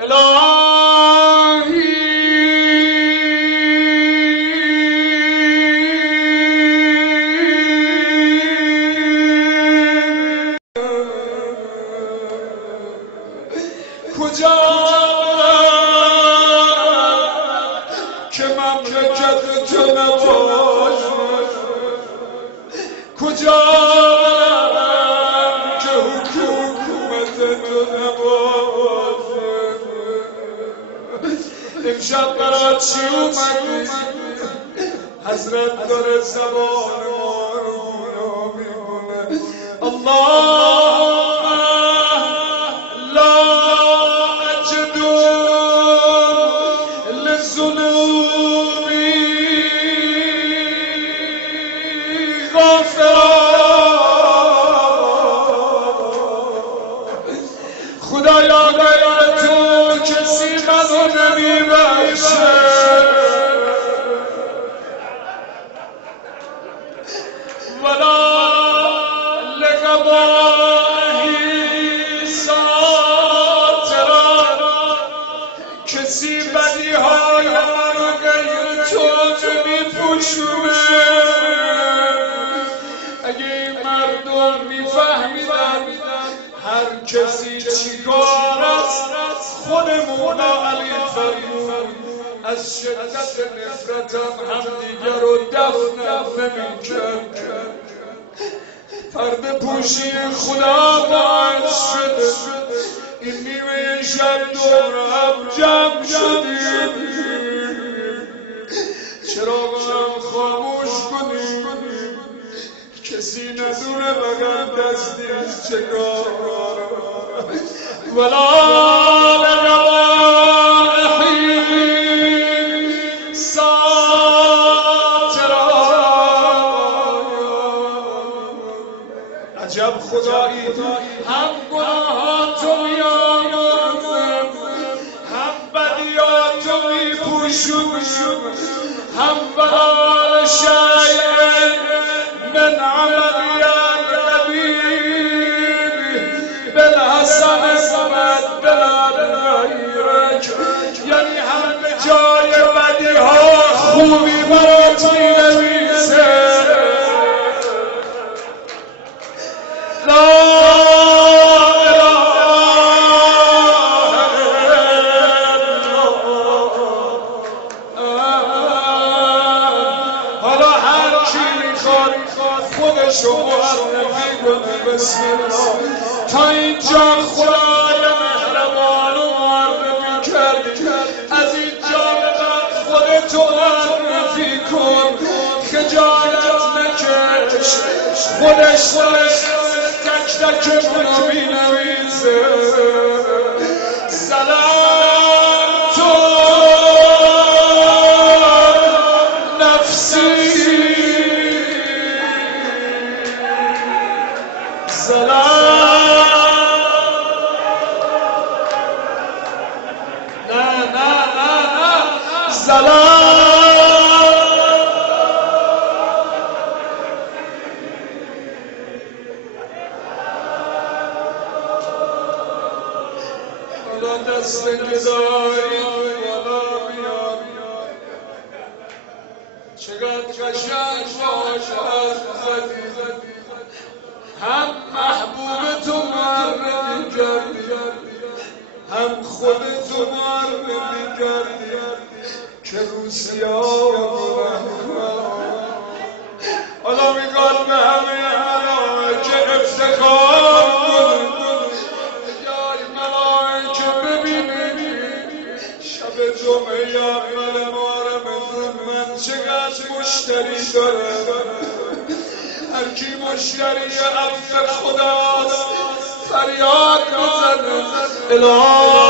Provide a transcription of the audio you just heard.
الهی کجا که مملکت تو نباشد، کجا که حکومت تو نباشد. امشب برای چی اومدی؟ حضرت داره زبان ما رو میبونه. اللهم لا اجد للذنوب خدایا غیر تو کسی منو نمیبخشه. ولا لقباهی ساترا کسی بدیهای منو غیر تو نمیپوشونه. اگه این مردم میفهمیدن هر کسی چیکار است، خود مولا علی فرمود از شدت نفرتم همدیگر رو دفن نمی‌کرد. پرده پوشی خدا باعث شده این نیمه شب دور هم جمع شدیم. چراغم خاموش کنیم، کسی ندونه بغل دستیش چکار. ولا لروائحی ساترا عجب خدایی، هم گناهاتو میامرزه، هم بدیاتو میپوشونه، هم بغل شیء من عملی القبیل بالحسن بدلا غیرک. یعنی هم به جای بدیها خوبی برات مینویسه. لا اله الا الله. حالا هر کی میخواد خودشو معرفی کنه. بسم الله. تا اینجا خدای مهربان رو معرفی کردی، از اینجا به بعد خودتو معرفی کن. خجالت نکش، خودش تک تک منو بینویسه. سلام تو نفسی، سلام نه سلام حالا دست گدایی بالا بیاد. چقدر قشنگ باشد زدی، هم محبوب تو معرفی کردی، هم خودتو معرفی کردی که روسیا حالا میگاد به همه ملائکه افتخار کنید. جای ملائکه ببینید شب جمعه اول محرم من چقدر مشتری داره. هر کی مشتری عفو خداست فریاد بزنه. الهی